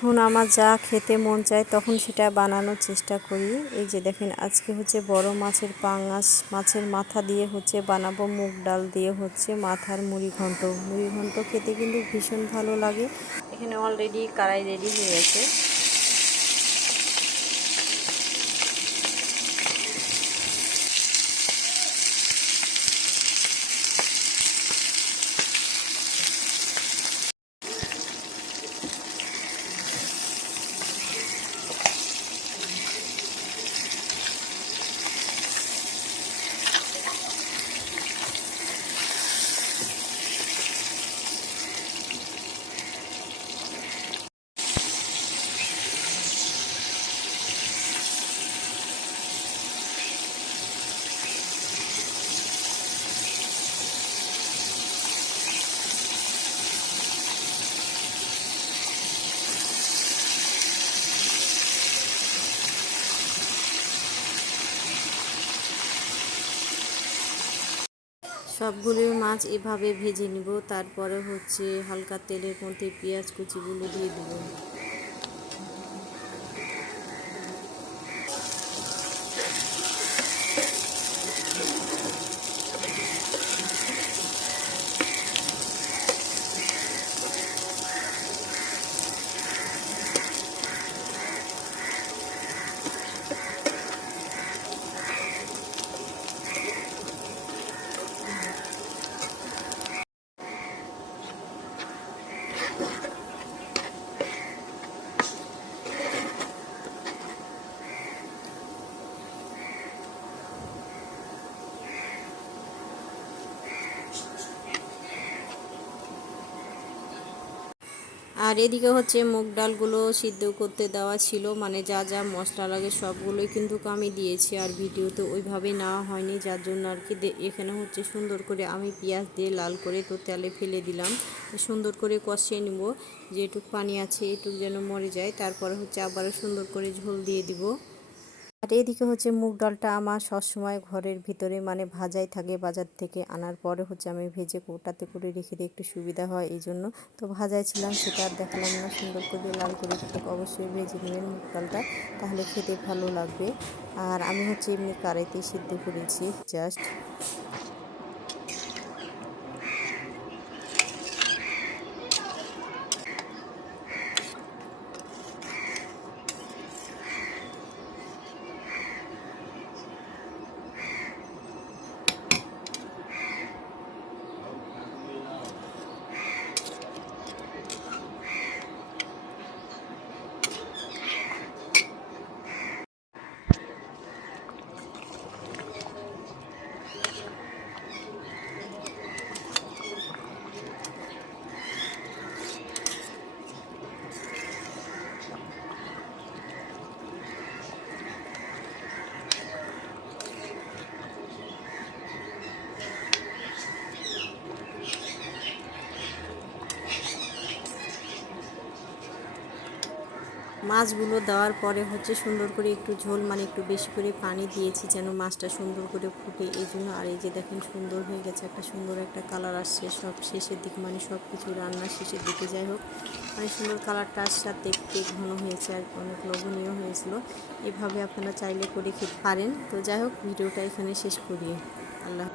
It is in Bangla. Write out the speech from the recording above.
যখন আমার যা খেতে মন চায় তখন সেটা বানানোর চেষ্টা করি। এই যে দেখেন, আজকে হচ্ছে বড় মাছের পাঙাশ, মাছের মাথা দিয়ে হচ্ছে বানাবো মুগ ডাল দিয়ে হচ্ছে মাথার মুড়ি ঘন্ট। মুড়ি ঘন্ট খেতে কিন্তু ভীষণ ভালো লাগে। এখানে অলরেডি কড়াই রেডি হয়ে গেছে। সবগুলোই মাছ এভাবে ভেজে নিব তারপরে হচ্ছে হালকা তেলের মধ্যে পেঁয়াজ কুচিগুলো দিয়ে দেবো। আর এদিকে হচ্ছে মুগ ডালগুলো সিদ্ধ করতে দেওয়া ছিল মানে যা যা মশলা লাগে সবগুলোই কিন্তু আমি দিয়েছি আর ভিডিওতে ওইভাবে নেওয়া হয়নি, যার জন্য আর কি এখানে হচ্ছে সুন্দর করে আমি পেঁয়াজ দিয়ে লাল করে তো তেলে ফেলে দিলাম। সুন্দর করে কষিয়ে নিব, যেটুক পানি আছে এটুক যেন মরে যায়, তারপরে হচ্ছে আবারও সুন্দর করে ঝোল দিয়ে দিব। আর এদিকে হচ্ছে মুগ ডালটা আমার সবসময় ঘরের ভিতরে মানে ভাজাই থাকে বাজার থেকে আনার পরে হচ্ছে আমি ভেজে কোটাতে করে রেখে দিই, একটু সুবিধা হয় এই জন্য। তো ভাজাই ছিলাম, সেটা আর দেখালাম না, সুন্দর করে লাল করে অবশ্যই ভেজে নেবেন মুগ ডালটা, তাহলে খেতে ভালো লাগবে। আর আমি হচ্ছে এমনি কারাইতে সিদ্ধ করেছি জাস্ট মাছগুলো দেওয়ার পরে হচ্ছে সুন্দর করে একটু ঝোল মানে একটু বেশি করে পানি দিয়েছি যেন মাছটা সুন্দর করে ফুটে। এই জন্য আর এই যে দেখেন সুন্দর হয়ে গেছে, একটা সুন্দর একটা কালার আসছে। সব শেষের দিক মানে সব কিছু রান্না শেষের দিকে যাই হোক মানে সুন্দর কালারটা আসছে দেখতে ঘন হয়েছে আর অনেক লোভনীয় হয়েছিল। এভাবে আপনারা চাইলে করে খেতে পারেন। তো যাই হোক, ভিডিওটা এখানে শেষ করি। আল্লাহ